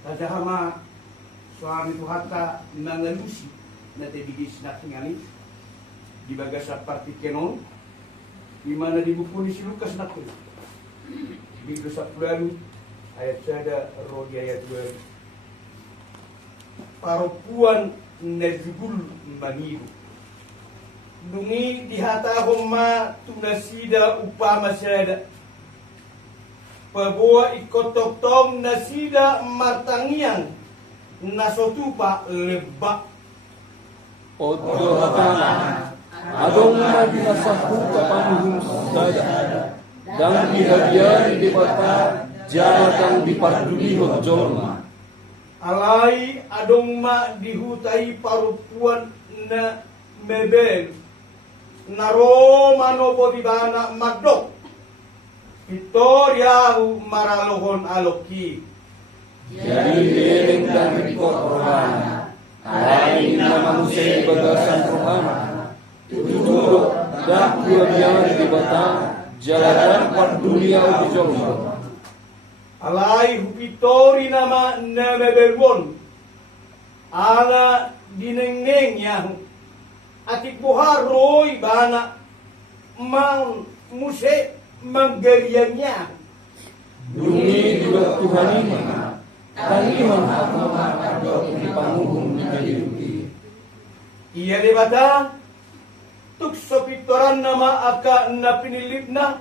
Tajahama suami Tuhata nangalusi na tebigis na tingali di bagasa parti kenon di mana di buku ni si Lukas na ko di dosa pulalu ayat sada rodi ayat 2 parupuan nazgul maniru dungi dihatahom ma tunasida upama sada pabuwa ikotoktong nasida martangiang nasotupa lebak Odo hatana adong madinasaku kapanuhum sada dan dihabiari di mata jalan dipardulihon jolma alai adong ma dihutai parupuan na mebel naro manopo di bana magdok Victoriahu maralohon aloki jadi dereng dan rikot rohana Hai nama musai bagasan rohana Tuduruk dan dihabiari di mata jalan pardulia di jolma alai hupitori nama na mebelwon ala dinengneng yahu atik buhar roy bana mang muse manggariannya Dungi juga Tuhan ini Taliman aku makadok di panguhum di kehidupi iya debata tuk sopitoran nama aka na pinilipna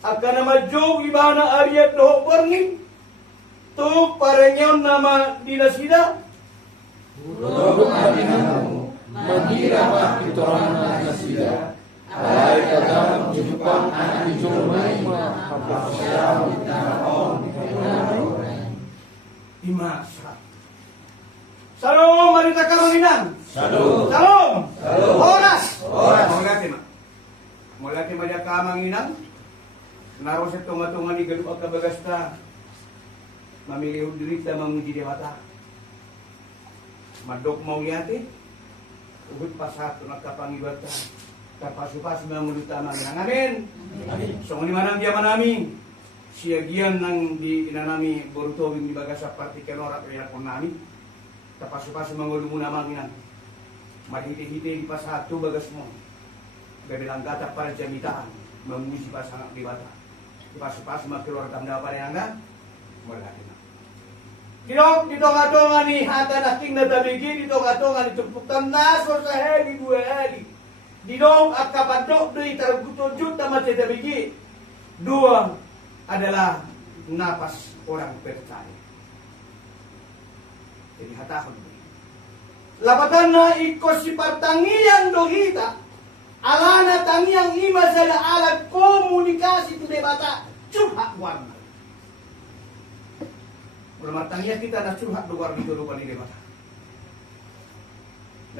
aka nama jogi bana ariat doh borngin tuk parenyon nama dinasida Dodok adinamu Magira bakti torana nasida Hai kadang Jepang anak di jolmai Hapasyaw di tanahon Imasa Salam marita kamanginan Salam Salam Salam Horas Horas Mulati maja kamanginan Naro sa tunga-tunga ni galu ang kabagasta Mamiliw dirita mamuji dewata Madok mau yati Uhud pasato nagkapangibata Kapasupas mga mulutama Amin So ni manang dia manami Siagian ng di inanami borutowing di bagasa parti kenora kaya po nami Kapasupas mga ulumuna manginan Mahiti-hiti di pasato bagas mo Gabilang gata para jamitaan Mamuji pasang dibata Pas-pas makiluar tanda pa rin hanggang wala na. Dito nga ni hata na king na tabigi, dito nga ni tugputan naso sa heli buwe heli. Dito at kapadok do'y taragutujut na matitabigi. Dua adalah napas orang percaya. Jadi hatahon. Lapatan na ikos si partangiang dohita. Alana tangiang ima sa alat komunikasi tu debata curhat warna. Rumah tangiang kita na curhat luar di lupa ni debata.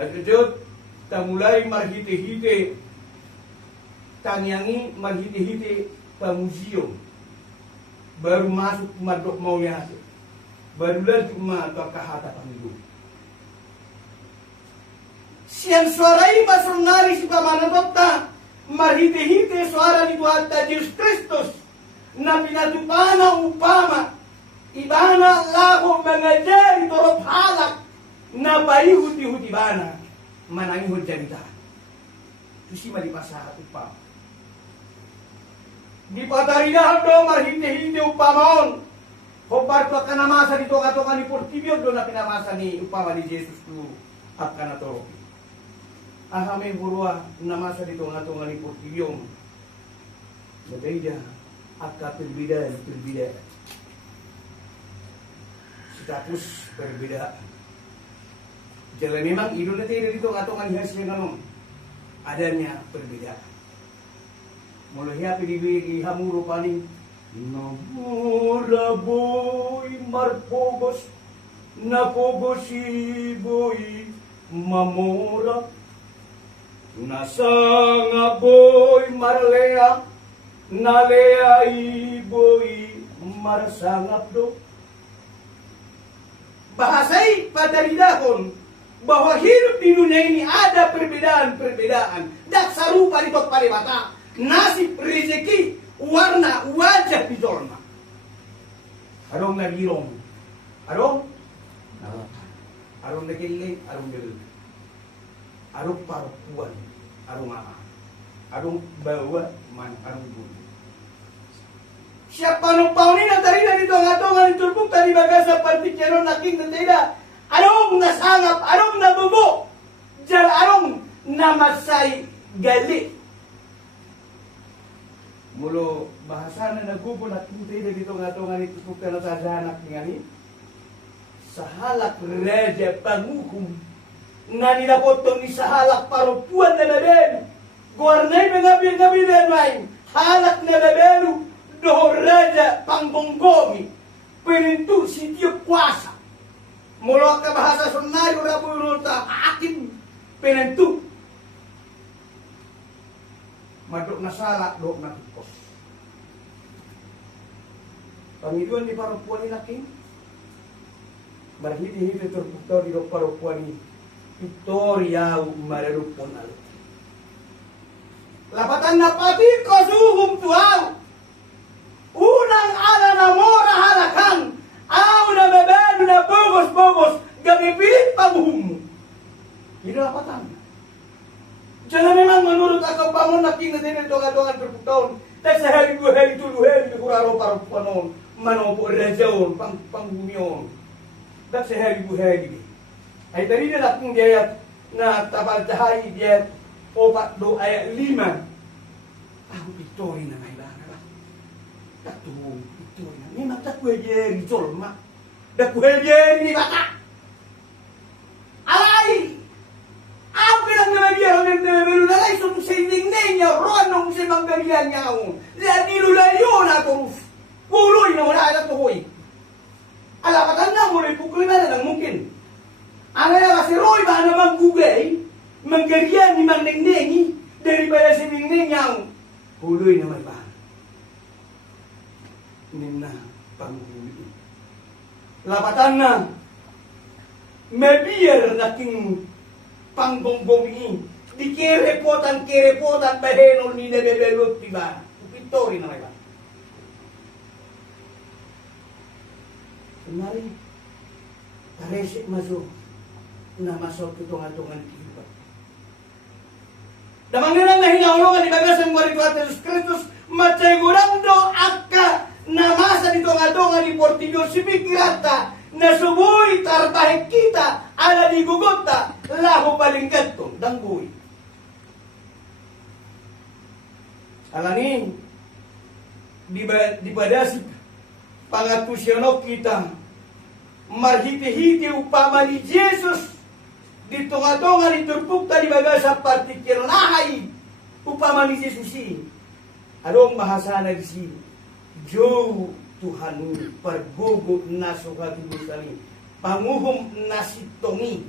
Nagkejut ta mulai marhite-hite tangiangi marhite-hite pa museum. Baru masuk madok mau ya. Baru lagi ma to kahata pamilu. Siang suarai masonari si pamana dokta marhite-hite suara ni Tuhan Yesus Kristus na pinatupana upama ibana lago mengajari torop halak na paihuti-huti bana manangihud janita itu si malipasa upama di patarina do marhite-hite upamaon hopar to kanamasa dito katokan ni Portibio do na pinamasa ni upama ni Jesus tu akana toropi ahame burua namasa dito ngatungan ni Portibio berbeda akak berbeda status berbeda. Jalan memang idulnya tidak dito ngatungan hasilnya kanon adanya perbedaan. Mulai hapi di hamuru paling namura boy marpogos napogosi boy mamura nasanga boy marlea nalea boy marsangap do. Bahasai pada lidahon bahwa hidup di dunia ini ada perbedaan-perbedaan. Dak sarupa di tok pada mata. Nasib, rezeki, warna, wajah di dolma. Harong nagirong. Arong nalapan. Arong nakiling, arong galing. Arong parupuan, arong ama. Arong bawa, man arong gulo. Siapa nung paunin na tari na dito ang atong ang turbok tari baga sa partikyano naking natida. Arong nasangap, arong nabubo. Diyan arong namasay gali. Mulo bahasa na nagubo naking natida dito ang atong ang turbok tari sa dahanak ngani. Sa halak raja pangukum. Nga nilapotong ni sa halak parupuan na bebelu. Guarnay pengabi-ngabi denay. Halak na bebelu. Doho raja pangbonggomi penintu sitio kuasa mula ka bahasa Sundayo rabunota akin penentu madok na sala dok na tukos pangiduan di parupuan ni laking marhiti-hiti terbuktaw di dok parupuan ni Victoria marerupon alo lapatan na pati kosuhum tuaw unang ala na mora halakan, aw na bebeno na bogos-bogos, gamipilit panghumo. Hindi na lapatan. Diyan na memang menurut ako bangon na kinatinin dongan-dongan berputahun. Dahil sa heli tuluheli, di kuraro parupuanon, manopo rejaon, panghumion. Dahil sa heli. Ay tadi na lakong diayat na tabal tahay diayat 4 ayat 5. Ako Victoria na may Tatuhong itu memang tak kuhejeri colma dak kuhejeri ni baka alai ang bilang na biya ng nalay so sending niya ronong si manggarian niya la nilulayo na to puloy na wala na to hoy alapatan na mo rin pukuli na lang mungkin ano na kasi roy ba na manggugay manggarian ni mangnengnengi daripada si ningning niya puloy na may ba Nina panghuli. Lapatan na mebiyar naking pangbongbomi. Di kerepotan bahenol ni nebebelot tiba. Pitori na ba? Mari taresik masuk na masuk tungan-tungan kehidupan. Damang nilang nahingaulungan di bagas ang wariguat Yesus Kristus macay gurang do akka na masa dito nga do nga ni Portillo si Mikirata na subuhi tarbahik kita ala di gugota laho balingkat to danggoy alanin di badasi pangatusyanok kita marhiti-hiti upama ni Jesus dito nga do nga ni turpukta di baga sa partikironahay upama ni Jesus anong bahasa na di sini Jauh Tuhan pergugut nasuhati busani panguhum nasitongi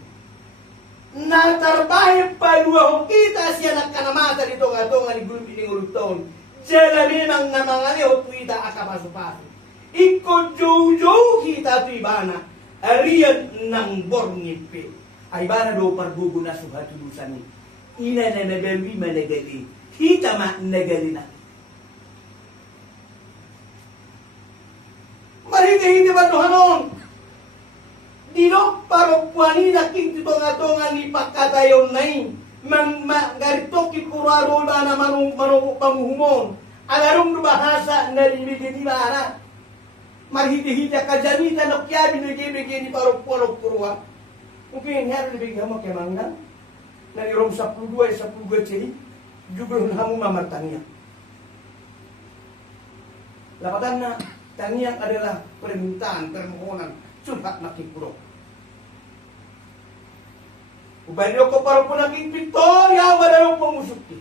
na terbaik paluah kita siya nagkanamata dito nga ni gulpi ni nguluton jala memang namangani o kita akapasu-pasu iko jauh-jauh kita tu ibana arian nang bornipe ay bana do pergugut nasuhati busani ina na nabelwi managali kita ma nagali na Mariti-hiti ba Tuhanon? Dino parupuani naking titonga-tonga ni pagkatayon na garito kikuraro ba na manong panguhumon. Alarong bahasa na rinibigin ni Mara. Marhiti-hiti ka janita no kya binigay-bigay ni parupuan-puruan. Mungkin nga rinibigyan mo kaya mangga. Nanirong 12 ciri. Jugulong na mo mamartanya. Lapatan na. Tanyang adalah permintaan, permohonan, curhat nakipuro. Ubanyo ko para po naging Victoria, madarong pamusukti.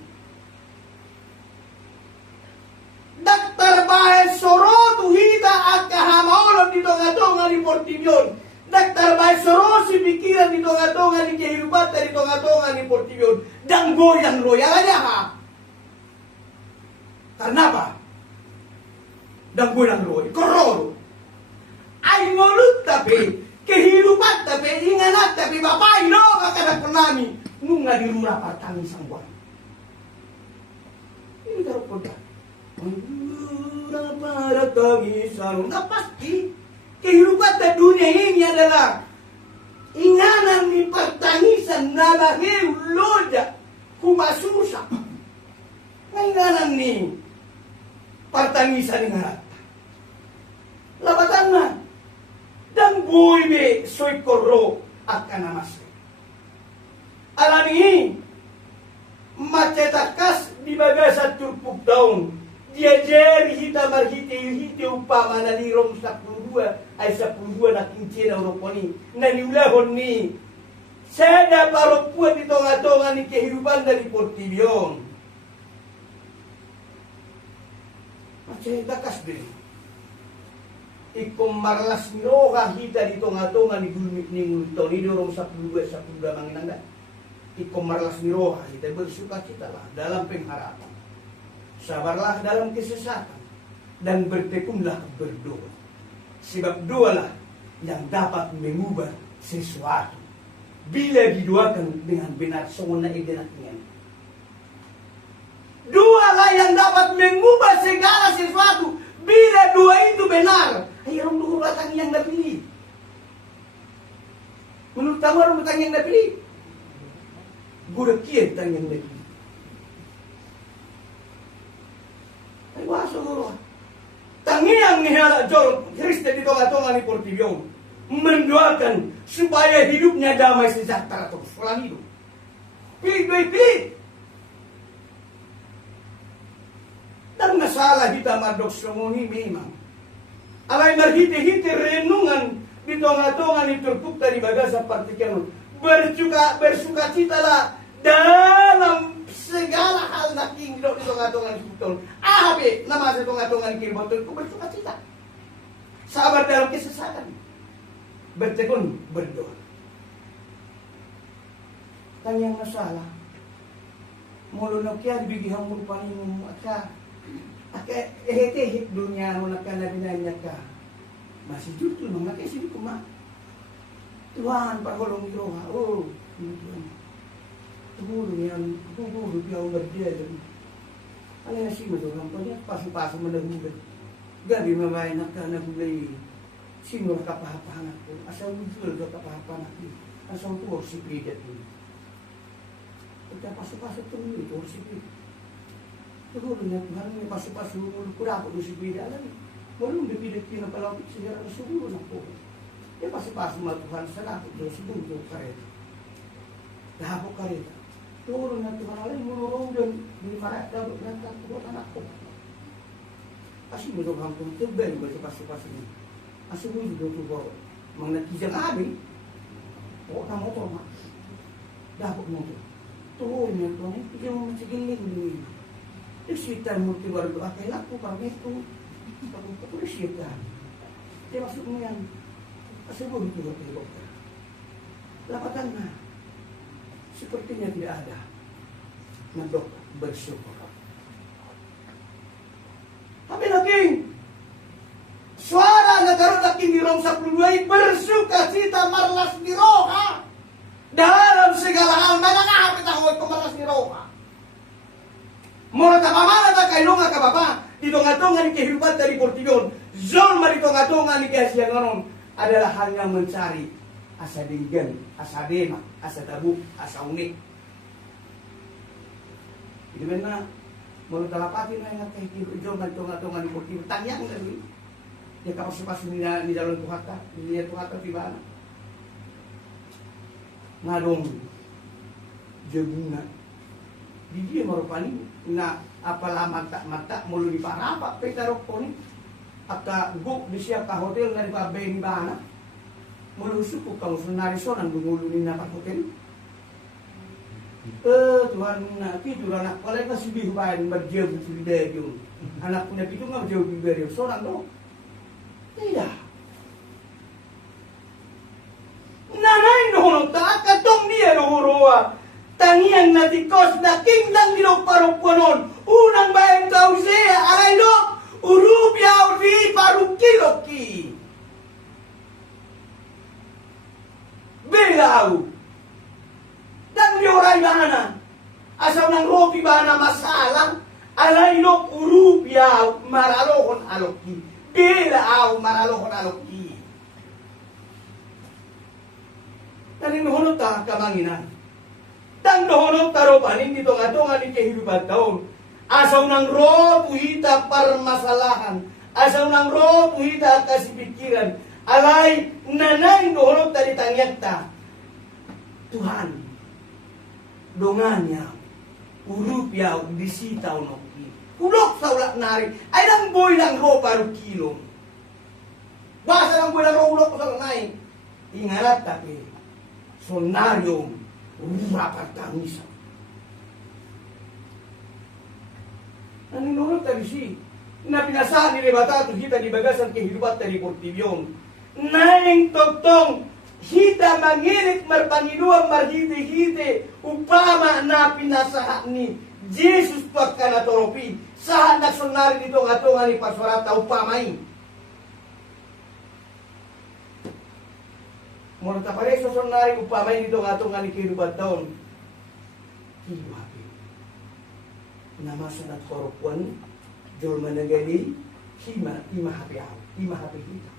Daktar bahay soro tuhita at kahamaulan dito nga to nga ni Portillo. Daktar bahay soro si pikiran dito nga to nga ni kehidupan dito nga to nga ni Portillo. Danggoy ang royal niya ha. Karena apa? Danggoy ang roy, kororo. Ay mulut tapi, kehidupan tapi, inganat tapi, bapak ino kakadak nami. Nung nga dirura partang isang buwan. Ini taruh koda. Mengura para tangisan, nggak pasti. kehidupan di dunia ini adalah inganan ni pertangisan na lahir loja kumasusa. Inganan ni pertangisan nga. Labatan na. Dan buhay be soy koro at kanamasay. Alam ni, macetakas di baga sa turpuk daun. Diajar hita marhiti upama na lirom sa 12 ay sa 12 na kinti na Europoni. Naniulahon ni, sada paropuan dito nga ni kehidupan dari Portilyon. Macetakas din. Ikum marlas niro kahita dito nga ni gulmit ni ngulito ni dorong sa 12 manginangga. Ikum marlas niro kahita bersuka cita lah dalam pengharapan. Sabarlah dalam kesesatan dan bertekunlah berdoa. Sebab doalah yang dapat mengubah sesuatu. Bila didoakan dengan benar sungguhnya idenaknya. Doalah yang dapat mengubah segala sesuatu. Bila doa itu benar. Ayo dulu datang yang dapili. Menurut kamu orang datang yang dapili. Gura kian datang yang dapili. Ay waso guru. Tangiang nihala jor Kristen di tonga-tonga ni Portilyon mendoakan supaya hidupnya damai sejahtera terus selama hidup. Pilih. Dan masalah kita madok semoni memang. Alay marhiti-hiti renungan di tonga-tonga ni turkuk dari bagasa partikan. Bersuka citalah dalam segala hal nak ingro di tonga-tonga ni turkuk. Ahabe nama sa tonga-tonga ni kiribotol ko bersuka cita. Sabar dalam kesesatan. Bertekun berdoa. Tanyang masalah. Mulu na kaya bigihang mo paningon mo at ehete dunia nak na binanya ka. Masih jutul mga kasi ko ma. Tuhan pagulong iroha. Oh, Tuhan. Tugulong yan. Tugulong yan berdia. Alay na si madurang pa niya. Paso-paso malagugan. Gabi mamayin na ka nagulay. Sino kapahapahanak ko? Asal wujud ka kapahapanak ko? Asal tuwag si Pridat ko? Pagka paso-paso tumuli, tuwag si Pridat. Siguro niya, Tuhan may paso-paso kurako doon si Pridat. Alam niya, walang bipilit pinapalapit siya na siguro na po. Kaya paso-paso matuhan sa lakot doon si Bundo Kareta. Dahapok Kareta. Siguro niya, Tuhan, alam mo nurong doon, hindi marat daw doon ng tatubot anak ko. Kasi mo doon hanggang tubel ko sa paso-paso niya. Asa mo yung tubo, mga nakijang amin, o na motor ma. Dapat mo ito. Tuho niya ito, hindi mo masigilin mo. Isitan mo tiwar doon, kailan ko parang ito. Pag-isitan. Kaya masuk mo yan. Asa mo ito ito. Lapatan na. Sepertinya tidak ada. Nandok bersyukur. Tapi lagi suara nagkaroon na kinirong sa puluay, bersuka cita marlas ni Roha. Dalam segala hal, manangahapit ako ito marlas ni Roha. Mula tapamana na kayo nga kababa, dito nga ito nga ni kehidupan dari Portilyon, zon marito nga ito nga ni Kasianganon, adalah hanya mencari asa dinggan, asa dema, asa tabuk, asa unik. Itu benar, mula talapatin na nga kehidupan nga ito nga ni Portilyon, tangyang nga rin. Ya kapag-pasok ni dalam Tuhata, niya Tuhata tiba na. Ngadong jaguna. Di dia marupani na apala mata mulu di parapa petarok ko ni. Aka guk di siya ka hotel na di babay ni Bahana. Mulu suku kau sunariso nang gumulu ni na hotel. Tuhan na pitu anak pala ka sibihu bayan berjauh di yun. Anak punya pitu nga berjauh di beriyo. Sorang dong. Tidak. Nanay nohono ta katong dia nohoroa. Tangiang natikos na kinglang dilok parupuanon. Unang bayan kau siya alay no. Urubya uri parukiloki. Belaw. Dan lioray bahana. Asal nang ropi bahana masalah. Alay no urubya maralohon aloki. Bila au maralohon aloki. masalah kamanginan. Dan dohonong taropanin dito nga ni kehidupan taon. Asaw ng roh tuhita permasalahan. Asaw ng roh tuhita kasih pikiran. Alay nanay dohonong tadi tangyakta. Tuhan, dongannya, urup yaw disitaw noki. Kulok sa ulak nari, ay nang boy lang roh paru kilo. Basa lang boy lang roh ulok sa lanay. Ingalat tapi, sonaryong rapat tangisan. Naninurot tadi si, na pinasahan ni Lebata at kita di bagasan kehidupan tadi Portibyon. Naing togtong, hita mangilit marpanginuang marhiti-hiti, upama na pinasahan ni Jesus tuat kanatoropi, sahan na sonari dito nga ito nga ni Paswarata upamay. Mula tapareso sonari upamay dito nga ito nga ni kehidupan taon. Hiwapi. Namasan at korupuan, jol managali, imahapi kita.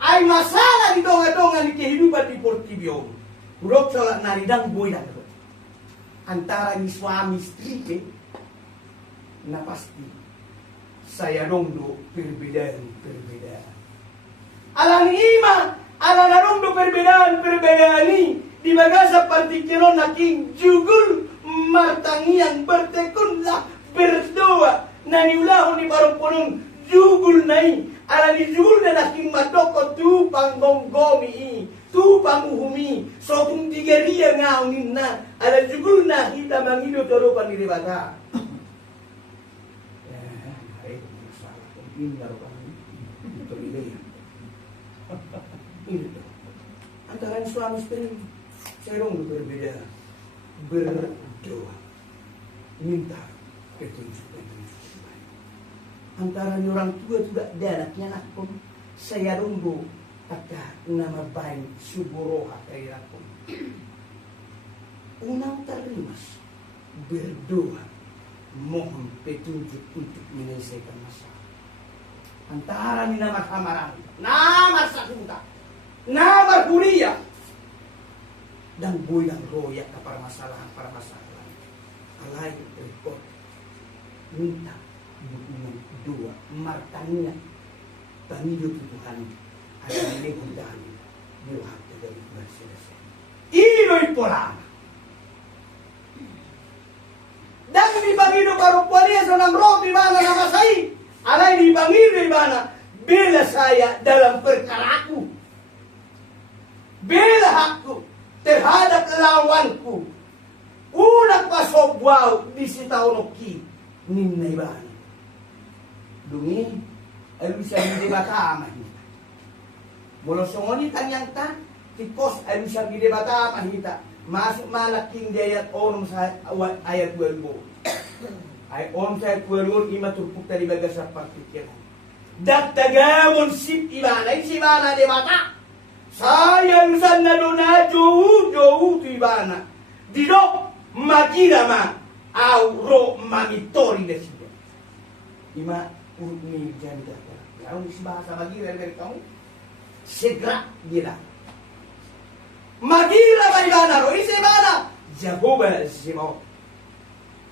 Ay masalah di donga-donga ni kehidupan di Portibyon. Urok salat naridang boy na ito. Antara ni suami istri na pasti saya rondo perbedaan. Alang ima, alang rondo perbedaan ni di bagasa partikiron naking jugul martangiang bertekunlah berdoa naniulahu ni parumpunong jugul nai ala ni jugul na naking matoko tu panggonggomi tu panguhumi so kung tigaria ngaunin na ala jugul na kita mangido toro paniribata antara suami istri saya dong berbeda berdoa minta petunjuk. Antara orang tua tidak ada anaknya anak pun saya rumbu kata nama baik suboroha kaya pun unang terimas berdoa mohon petunjuk untuk menyelesaikan masalah antara ni nama hamaran nama sakuta nama kuliah dan boyang royak ke permasalahan alai repot minta dukungan dua martanya panido Tuhan ada ini undangan diluhat dari berselesai iloy pola dan di bangido baru kualiya sonang roti mana nama saya alai di bangido mana bela saya dalam perkaraku bela hakku terhadap lawanku unak pasobwaw di sitaunoki ninnay bana dungi ay bisa hindi bata mahita mula songoni tanyang ta tipos ay bisa hindi bata mahita masuk malaking di ayat onum sa ayat 12 ay onum sa ayat 12 ima turpuk tadi bagas sa partikin dagdagamon sip ibana si ibana di bata sayang sana dona jauh tu ibana didok magira ma au ro mamitori desido ima urut ni janda kalau di bahasa magira dari kamu segera gila magira mai bana ro ise bana jagoba simo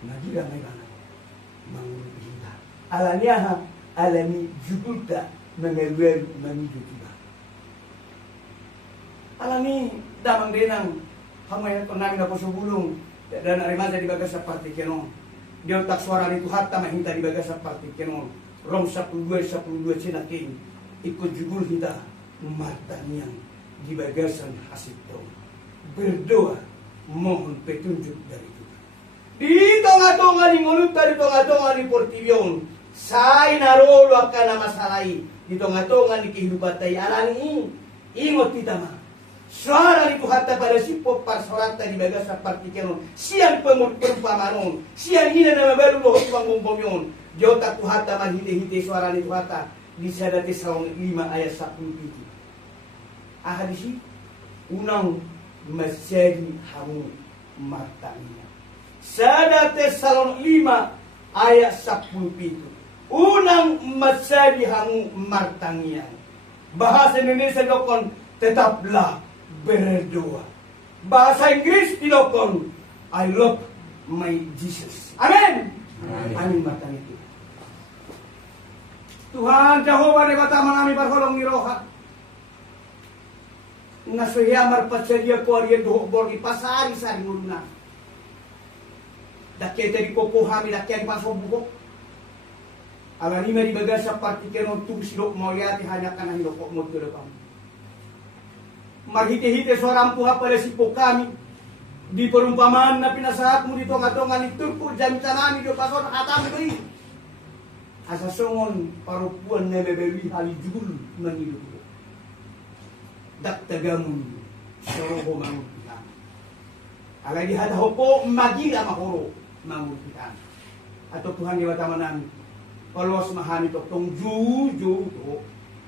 magira mai bana manguru kita alaniaha alani jubuta mengeluer mamidu alami damang denang hamay ko namin ako sa bulong dan arimasa di bagas sa partikenon di otak suara itu hatta mahinta di bagas sa partikenon rom 12 sinaking ikut jugul kita martanian di bagasan hasito berdoa mohon petunjuk dari Tuhan di tonga-tonga ni ngulut di tonga-tonga ni Portibyon say narolo akan na masalai di tonga-tonga ni kehidupan tayo alani ingot kita mah suara itu hatta pada sipo parsorata di bagas sa partikenon siang perumpamanon siang hina nama baru loh bangun bomyon jota ku hatta man hite suara itu hatta di sadate saung 5 ayat 10 itu ahadisi unang masyari hamu martanya sadate saung 5 ayat 10 itu unang masyari hamu martanya bahasa Indonesia dokon tetaplah berdoa Bahasa Inggris tilokon, I love my Jesus. Amin. Amin matang itu. Tuhan Jehovah de bata manami barholong ni roha. Nasuya marpatsadia ko ariyan doho borgi pasari sari muluna. Dakya tadi kokohami dakya pasobuk. Ala lima di bagasa partikenon tung silok mau lihat hanya karena hilok mo tulapam. Marhite-hite seorang puha pada sipo kami di perumpamaan na pinasahat mo dito nga tongan iturpo jam tanami do pason atam doi. Asa songon parupuan na bebewi halijul mangilu. Daktagamun soroho mangutihan. Ala di hadaho po magila makoro mangutihan. Atau Tuhan diwatama namin palos mahami tong juju to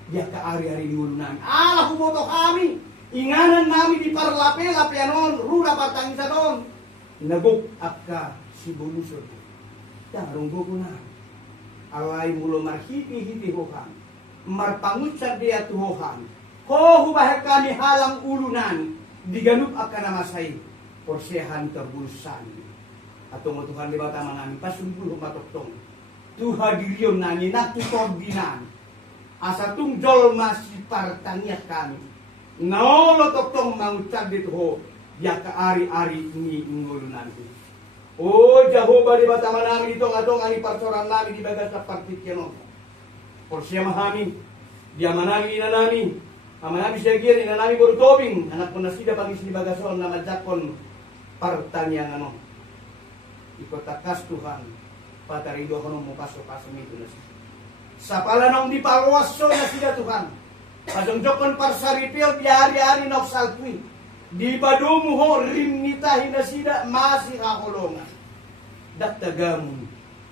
dia ka ari-ari di ulunan. Ala kumoto kami. Inganan namin di parlape-lape anon, rura patang sa doon. Nagok akka si bulusod. Darong buko na. Alay mulo marhiti-hiti hokan. Marpangutsad dia tuhokan. Ko hubahaka ni halang ulunan. Diganup akka namasay. Porsehan terbulusan. Atau mo Tuhan di bata manami pasumpul humatoktong. Tuha diriyon nani natutordinan. Asa tungjol masih partaniat kami. Naolo toktong mangucap dito ho. Ya ka ari-ari ni ngulunan ko. O Jehovah di bata manami dito nga tong ani parsoran nami di bagas sa partikyanon. Por siya mahami. Dia manami inanami. Amanami siya giri inanami borutobing. Anak ko na sila pangisi di bagason na madjakon partanyang ano. Ikotakas Tuhan. Patarido ko nung mupasok-pasok ito na siya. Sa palanong di palwaso na sila Tuhan. Pajongjokon parsaripil biari-ari nok salpui. Di badumu ho rimnitahin na sila masih kakulongan. Daktagamun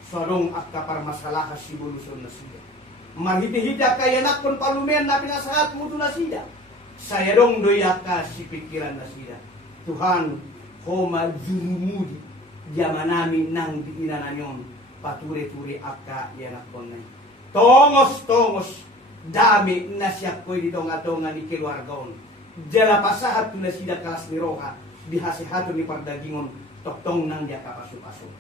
sorong akka parmasalaha si buluson na sila. Mahiti-hita kaya nakon palumen na pinasahat mo na sila. Saya dong doyaka si pikiran na sila. Tuhan ho majurumudi diyaman namin nang diinananyon. Pature-ture akka yanakon na. Tongos-tongos. Dami na siya ko'y dito nga ito nga ni Kilwargaon. Diyala pasahat na sila kalas ni Roha. Dihasihato ni Pardagingon. Toktong nang diya kapaso-paso.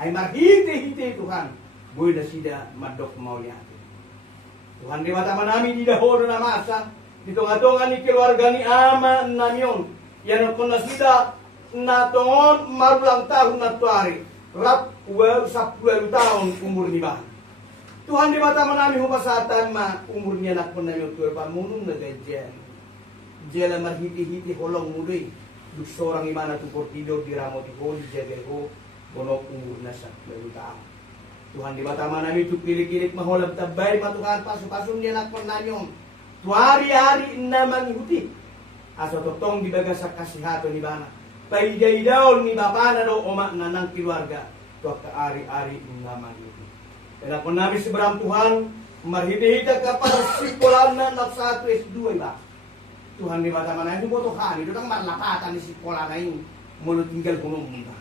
Ay marhite-hite Tuhan. Buhay na sila madok mau niya. Tuhan di mata namin di daholo na masa. Dito nga ito nga ni Kilwarga ni Ama namyon. Yan ako na sila na tongon marulang tahun na tuari. Rap 10 tahun umur ni Bahan. Tuhan di mata manami hupasatan ma umur niya nakon na yung tuwer pamunong na gadyan. Diyala marhiti-hiti holong muloy. Duksorang imana tuportido di ramo di holi jagero bonok umur na sa lalutao. Tuhan di mata manami tupilik-ilik maholab tabay matukan paso-pasong niya nakon na yung tuwari-hari na manghuti. Aso totong di baga sa kasihato ni Bana. Paiday daw ni Bapana do oma na ng kilwarga. Tuwag ka-ari-ari na manghuti. Kaya kung namin si Bram Tuhan, marhiti-hita ka para sipulan na sa 1 S2 ba? Tuhan di bata manay, yung boto ka, ito ang marlapatan ni sipulan na yung mulut tinggal kulong mo ba?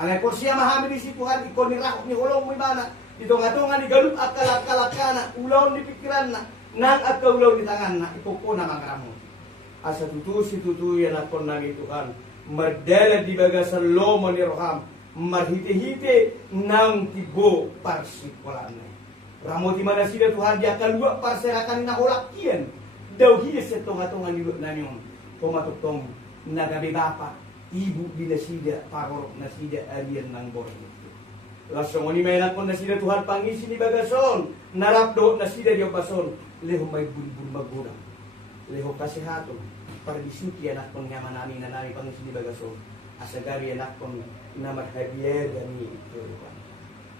Alay po siya mahami ni sipulan, ikaw ni rakot ni hulong mo ba na? Ito nga ito nga ni galut at kalak ka na, ulaw ni pikiran na, nang at kaulaw ni tangan na, ipupo na mangramo. Asa tutusi-tutuyan at kung namin Tuhan, mardala di baga sa lomo ni Roham, marhite-hite ng tibo parsipulan na. Ramo di mana sila Tuhan dia kalua parserakan na holakian. Daw hiya sa tunga-tunga nilo na niyon. Pumatutong nagabi bapa, ibu bila sida parorok na sida ariyan ng borno. Lasong ni may nakon na sila Tuhan pangisi ni bagason. Narapdo na sida di opason. Leho may bulbul magurang. Leho kasihato. Para disuti anak kong yaman namin na namin pangisi ni bagason. Asagari anak kong na marhabier gani ito.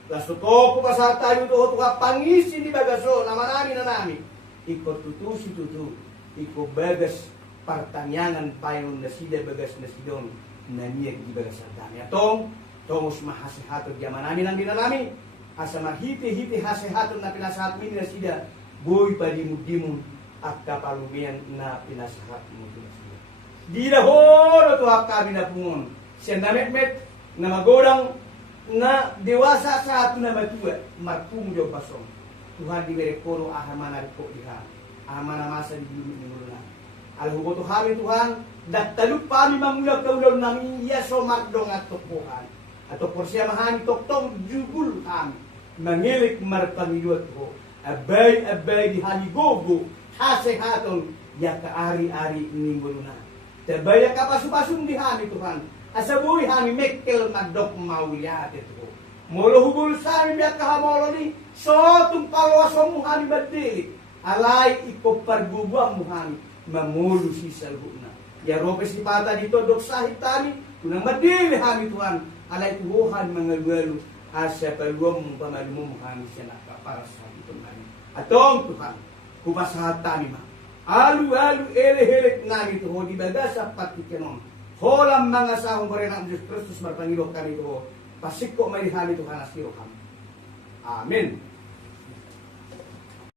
Laso to ko pa sa tayo to ka pangisi ni bagaso na marami na namin. Iko tutu, iko bagas partanyangan payon na sila bagas na sidon na niyag di bagas ang dami. Atong tongos mahasihato diyaman namin ang dinalami. Asa mahiti-hiti hasihato na pinasahat min na sila boy padimud-dimud at kapalumian na pinasahat mo na sila. Di na holo to kami na pungon. Siya namet-met na magorang na dewasa sa ato na matua, marpungyo pasong. Tuhan di berekoro ahamana ko diha. Ahamana masa di bumi ni muluna. Alhubo Tuhan Tuhan, daktaluk kami mamula kaulan namin iya somardong at tukuhan. Ato porsiya mahani toktong jubul kami, mangilik marpangilot ko, abay di haligogo, hasehaton, ya kaari-ari nimuluna. Tabaya kapasupasum di hani Tuhan, asabuhi hani mekkel madok mauliyat ito. Molo hubul sa amin biyak kahamolo ni, so tumpalwaso mo hani badili, alay ipopargubuang mo hani, mamulu si salhuna. Ya ropes di pata dito dok sahit tani, tunang madili hani Tuhan, alay tuhuhan mga luwalo, asya paluwam mo pamalumum hani siya nakaparasan ito hani. Atong Tuhan, kumasahat tani ma. Alu-alu ele-helek ngani ito ho, di baga sa patikenon. Holang mga sahong pa rin ang Diyos Kristus marpangilok kami ito ho. Pasik ko marihali ito hanas kiro kami. Amen.